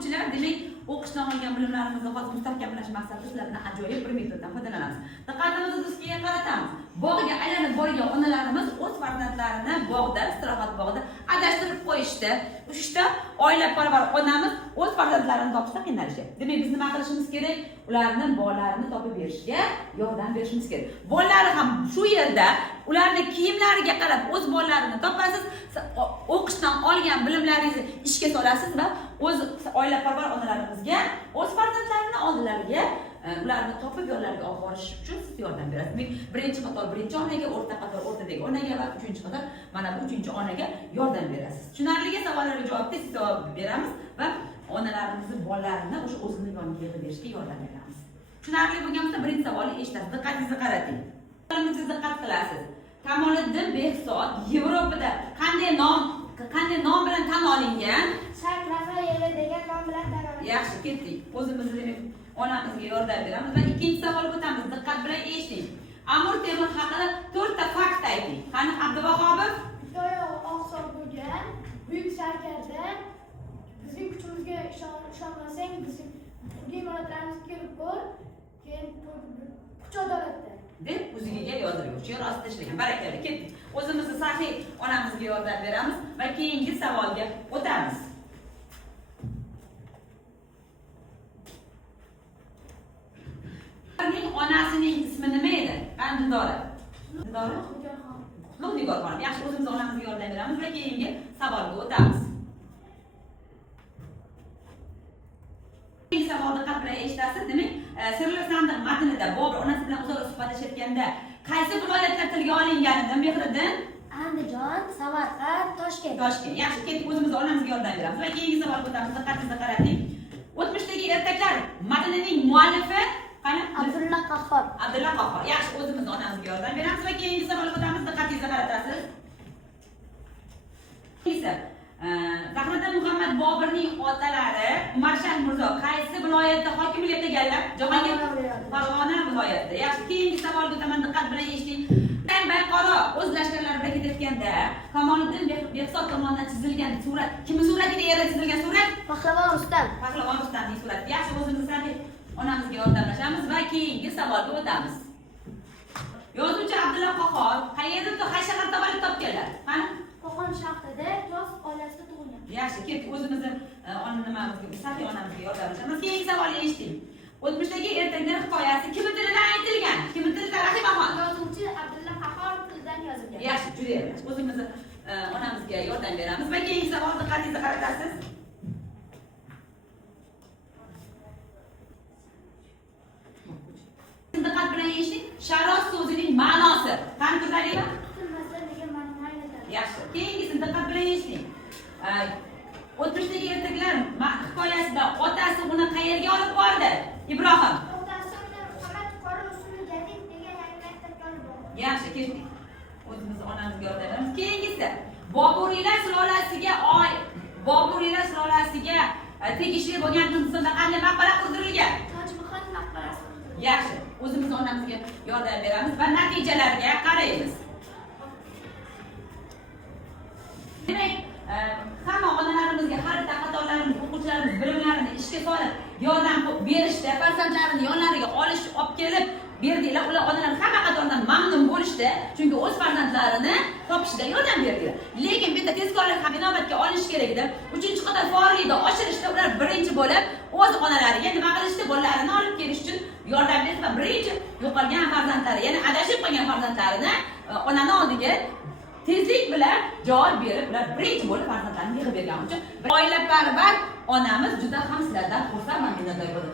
o'quvchilar, demak, o'qishdan olgan bilimlarimizni hozir mustahkamlash maqsadida sizlar bilan ajoyib bir metoddan foydalanamiz. Diqqatimizni do'stga qaratamiz. Bog'ga aylanib borgan onalarimiz o'z farzandlarini bog'da, istirohat bog'ida adashtirib qo'yishdi. Uchta oilaparvar onamiz o'z farzandlarini topishda qiynalishyapti. Demak, biz nima qilishimiz kerak? Ularni bolalarni topib berishga yordam berishimiz kerak. Bolalari ham shu yerda ularning kiyimlariga qarab o'z bolalarini topasiz, o'qishdan olgan bilimlaringizni ishga solasiz va o'z oilaparvar onalarimizga o'z farzandlarini oldilariga ularni topib yo'llariga olib borish uchun siz yordam berasiz. Demak, birinchi qator birinchi onaga, o'rta qator o'rtadagi onaga va uchinchi qator mana bu uchinchi onaga yordam berasiz. Tushunarliga savollarga javob tez javob beramiz va onalarimizni bolalarini o'sha o'zini yoniga yig'ib berishga yordam beramiz. Tushunarli bo'lgan bo'lsa birinchi savolni eshitasiz. Diqqatingizni qarating. Siz diqqat qilasiz. Kamoliddin Behzod Yevropada qanday nom bilan tan olingan? Sharq Rafaeli degan nom bilan tan olingan. Yaxshi, ketdik. O'zimiz demak onamizga yordam beramiz va ikkinchi savolga o'tamiz. Diqqat bilan eshiting. Amir Temur haqida 4 ta fakt ayting. Qani Abduvahobov? Xitoy oqsoq bo'lgan, buyuk sarkarda, bizning kuchimizga ishonmasang, bizning imoratlarimizga kelib ko'r, keyin kuch adolatda deb o'ziga yozdiruvchi yer ostida ishlagan. Barakalla, ketdik. O'zimizni saxiy onamizga yordam beramiz va keyingi savolga o'tamiz. Ularning onasining ismi nima edi? Qandidora. Dindora? Qutlug' Nigorxon. Yaxshi, o'zimiz onamizga yordam beramiz va keyingi savolga o'tamiz. Keyingi savolni diqqat bilan eshitasiz. Demak, Sirli sandiq matnida Bobur onasi bilan o'zaro suhbatlashayotganda qaysi viloyatlar tilga olinganida Mehriddin? Andijon, Samarqand, Toshkent. Toshkent. Yaxshi, ketdik, o'zimiz onamizga yordam beramiz va keyingi savolga o'tamiz. Diqqatingizni qarating. O'tmishdagi ertaklar matnining muallifi qani? Abdulla Qahhor. Abdulla Qahhor. Yaxshi, o'zimiz onamizga yordam beramiz va keyingi savolga o'tamiz. Diqqatingizni qaratasiz. Zahiriddin Muhammad Boburning otalari Marshal Mirzo qaysi viloyatda hokimlik qilganlar? Jahongir Farg'ona viloyatida. Yaxshi, keyingi savolga o'taman. Diqqat bilan eshiting. Bayqaro o'z lashkarlari bilan ketayotganda Kamoliddin Behzod tomonidan chizilgan surat, kimning suratiga yerda chizilgan surat? Pahlavon Rustam. Pahlavon Rustamning surati. Yaxshi, o'zimiz saxiy onamizga yordamlashamiz va keyingi savolga o'tamiz. Yozuvchi Abdulla Qahhor qayerda Hayshahar tavallud topganlar? Qani? Qo'qon shahrida To'z oilasida tug'ilgan. Yaxshi, ketdik, o'zimizni nimamizga, saxiy onamizga yordamlashamiz. Keyingi savolni eshiting. O'tmishdagi ertaklar hikoyasi kimning tilidan aytilgan? Kimning tilida, Rahimaxon? Yozuvchi Abdulla Qahhor tilidan yozilgan. Yaxshi, juda yaxshi. O'zimizni onamizga yordam beramiz va keyingi savolni diqqatingizni qaratasiz. Diqqat bilan eshiting. Sharoz so'zining ma'nosi. Qani ko'rsatinglar? Kutilmasdan degan ma'noni anglatadi. Yaxshi. Keyingisini diqqat bilan eshiting. O'tmishdagi ertaklar hikoyasida otasi uni qayerga olib bordi? Ibrohim. Otasi uni Muhammad Qori Usuli Jadid degan yangi maktabga olib bordi. Yaxshi, ketdik. O'zimiz onamizga yordam beramiz. Keyingisi Boburiylar sulolasiga tegishli bo'lgan Hindistonda qanday maqbara qurdirilgan? Tojmahal maqbarasi. Yaxshi, o'zimiz onamizga yordam beramiz va natijalarga qaraymiz. Demak, hamma onalarimizga xarita qatorlarimiz, o'quvchilarimiz bilimlarini ishga solib, yordam berishda, farzandlarini yonlariga olib kelib berdilar. Ular onalar hamma qatordan mamnun bo'lishdi, chunki o'z farzandlarini topishda yordam berdilar. Lekin bitta tezkorlik ham inobatga olinish kerak edi. 3-qator faollikni oshirishda ular birinchi bo'lib o'z onalariga nima qilishdi? Bolalarini olib kelish uchun yordam berdi va birinchi yo'qolgan farzandlari, ya'ni adashib qolgan farzandlarini onani oldiga tezlik bilan javob berib, ular birinchi bo'lib farzandlarini yig'ib bergani uchun oilaparvar onamiz juda ham sizlardan xursand va minnatdor bo'ldi.